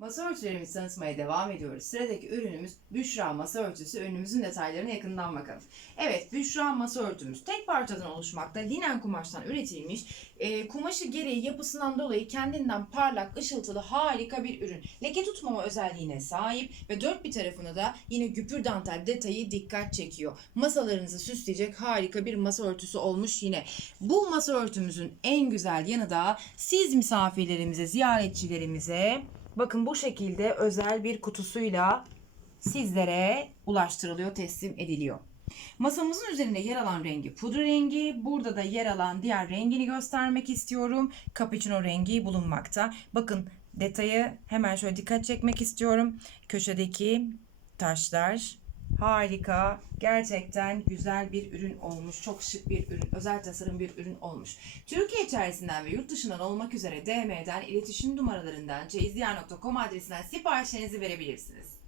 Masa örtülerimizi tanıtmaya devam ediyoruz. Sıradaki ürünümüz Büşra masa örtüsü. Ürünümüzün detaylarına yakından bakalım. Evet Büşra masa örtümüz tek parçadan oluşmakta. Linen kumaştan üretilmiş. Ee, kumaşı gereği yapısından dolayı kendinden parlak, ışıltılı harika bir ürün. Leke tutmama özelliğine sahip ve dört bir tarafına da yine güpür dantel detayı dikkat çekiyor. Masalarınızı süsleyecek harika bir masa örtüsü olmuş yine. Bu masa örtümüzün en güzel yanı da siz misafirlerimize, ziyaretçilerimize bakın bu şekilde özel bir kutusuyla sizlere ulaştırılıyor, teslim ediliyor. Masamızın üzerinde yer alan rengi pudra rengi. Burada da yer alan diğer rengini göstermek istiyorum. Cappuccino rengi bulunmakta. Bakın detayı hemen şöyle dikkat çekmek istiyorum. Köşedeki taşlar harika. Gerçekten güzel bir ürün olmuş. Çok şık bir ürün. Özel tasarım bir ürün olmuş. Türkiye içerisinden ve yurt dışından olmak üzere DM'den iletişim numaralarından çeyizdiğer.com adresinden siparişlerinizi verebilirsiniz.